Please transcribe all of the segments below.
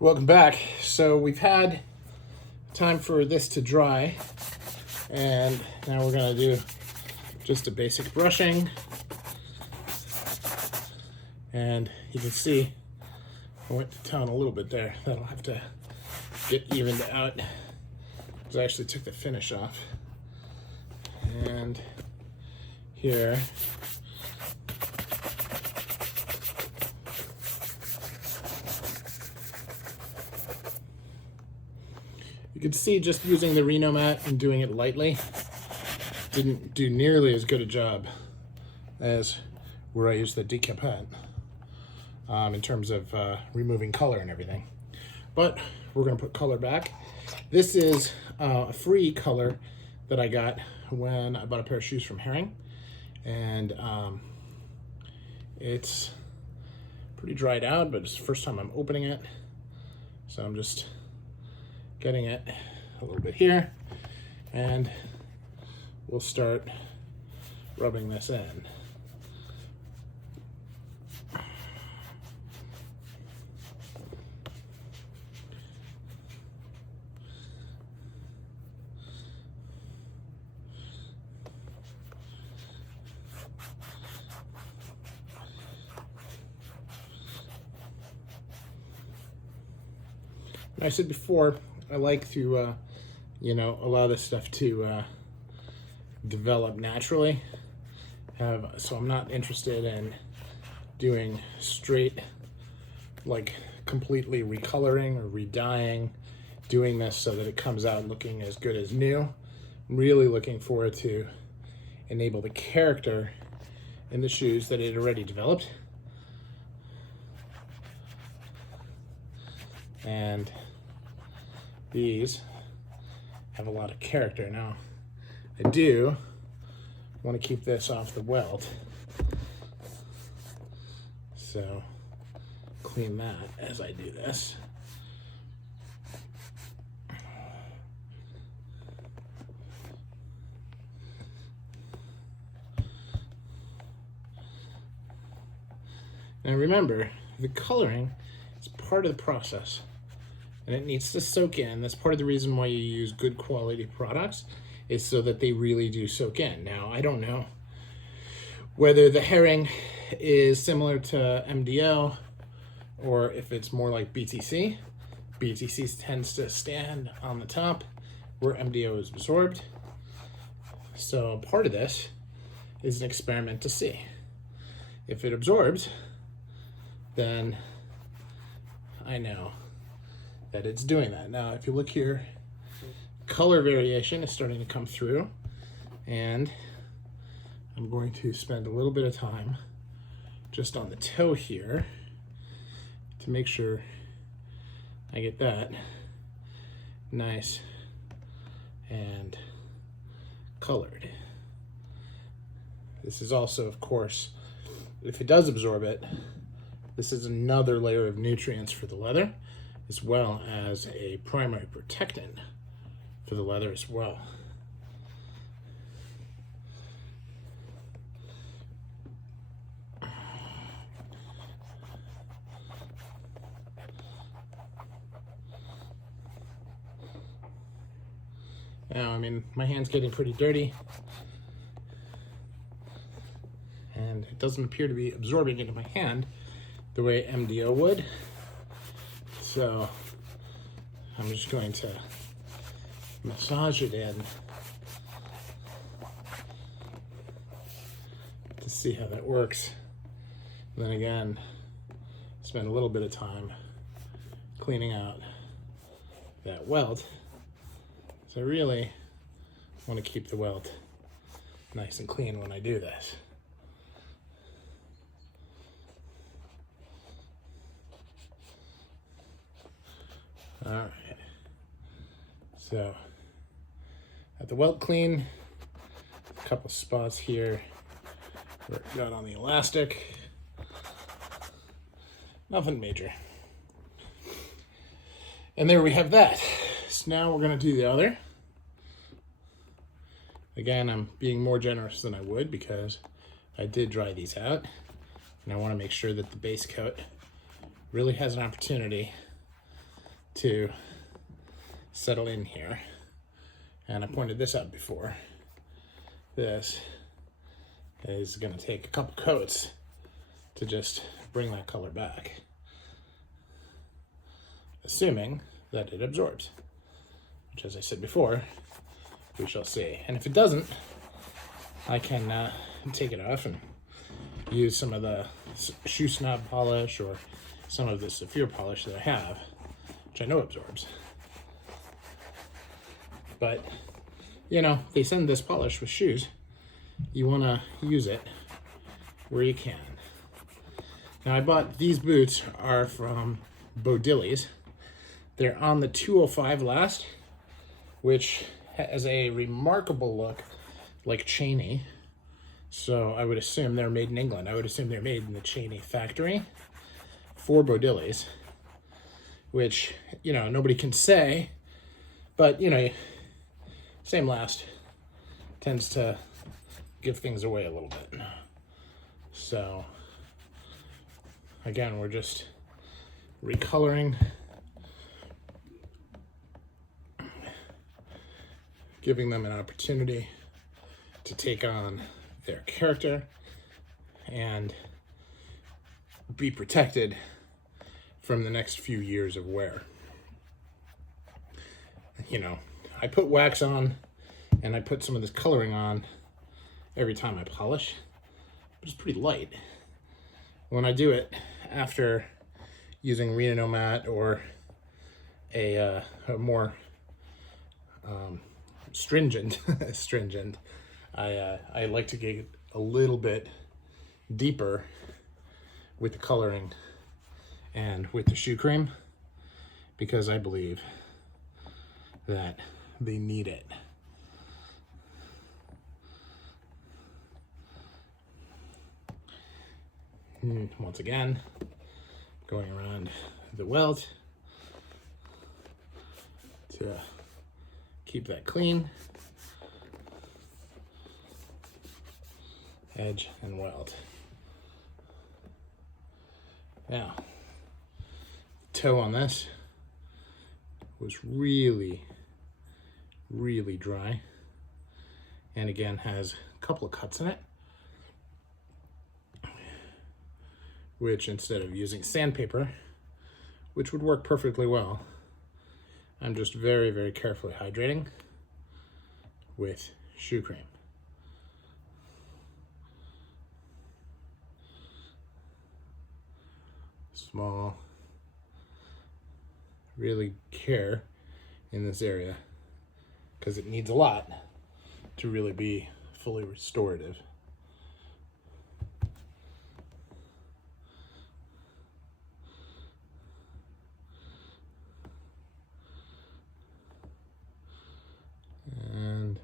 Welcome back. So we've had time for this to dry, and now we're gonna do just a basic brushing. And you can see I went to town a little bit there. That'll have to get evened out because I actually took the finish off. And here, you can see just using the Reno mat and doing it lightly didn't do nearly as good a job as where I used the decapant in terms of removing color and everything. But we're going to put color back. This is a free color that I got when I bought a pair of shoes from Herring, and it's pretty dried out, but it's the first time I'm opening it, so I'm just getting it a little bit here, and we'll start rubbing this in. I said before, I like to, allow this stuff to develop naturally. So I'm not interested in doing straight, like completely recoloring or redying, doing this so that it comes out looking as good as new. I'm really looking forward to enable the character in the shoes that it already developed. And these have a lot of character. Now, I do want to keep this off the welt, so clean that as I do this. Now remember, the coloring is part of the process, and it needs to soak in. That's part of the reason why you use good quality products, is so that they really do soak in. Now, I don't know whether the Herring is similar to MDO or if it's more like BTC. BTC tends to stand on the top where MDO is absorbed. So part of this is an experiment to see. If it absorbs, then I know that it's doing that. Now, if you look here, color variation is starting to come through, and I'm going to spend a little bit of time just on the toe here to make sure I get that nice and colored. This is also, of course, if it does absorb it, this is another layer of nutrients for the leather, as well as a primary protectant for the leather as well. Now, I mean, my hand's getting pretty dirty, and it doesn't appear to be absorbing into my hand the way MDO would. So I'm just going to massage it in to see how that works. And then again, spend a little bit of time cleaning out that welt. So I really want to keep the welt nice and clean when I do this. All right, so at the welt clean, a couple spots here where it got on the elastic, nothing major. And there we have that. So now we're gonna do the other. Again, I'm being more generous than I would because I did dry these out, and I wanna make sure that the base coat really has an opportunity to settle in here. And I pointed this out before. This is going to take a couple coats to just bring that color back, assuming that it absorbs, which, as I said before, we shall see. And if it doesn't, I can take it off and use some of the shoe snob polish or some of the Saphir polish that I have, which I know absorbs. But, you know, they send this polish with shoes. You want to use it where you can. Now, I bought these boots are from Bodillies. They're on the 205 last, which has a remarkable look like Cheney. So I would assume they're made in England. I would assume they're made in the Cheney factory for Bodillies, which, you know, nobody can say, but, you know, same last tends to give things away a little bit. So again, we're just recoloring, giving them an opportunity to take on their character and be protected from the next few years of wear. You know, I put wax on and I put some of this coloring on every time I polish, but it's pretty light. When I do it after using Reno Matte or a more stringent, I like to get a little bit deeper with the coloring and with the shoe cream, because I believe that they need it. And once again, going around the welt to keep that clean. Edge and welt. Now, toe on this was really, really dry, and again has a couple of cuts in it, which, instead of using sandpaper, which would work perfectly well, I'm just very, very carefully hydrating with shoe cream. Small, really care in this area because it needs a lot to really be fully restorative. And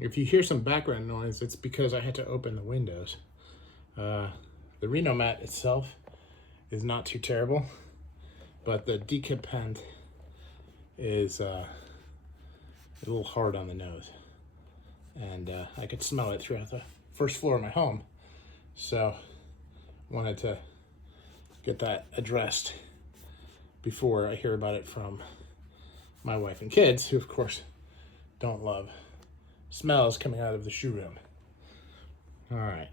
if you hear some background noise, it's because I had to open the windows. The Reno Matte itself is not too terrible, but the decapent is a little hard on the nose, and I could smell it throughout the first floor of my home, so wanted to get that addressed before I hear about it from my wife and kids, who of course don't love smells coming out of the shoe room. All right.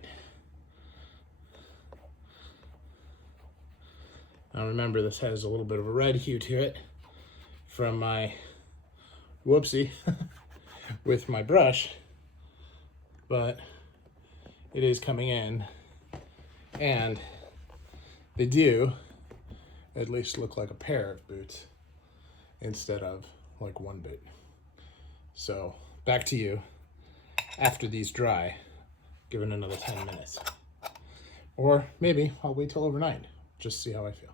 Now remember, this has a little bit of a red hue to it from my whoopsie with my brush, but it is coming in, and they do at least look like a pair of boots instead of like one boot. So back to you after these dry, give it another 10 minutes. Or maybe I'll wait till overnight, just see how I feel.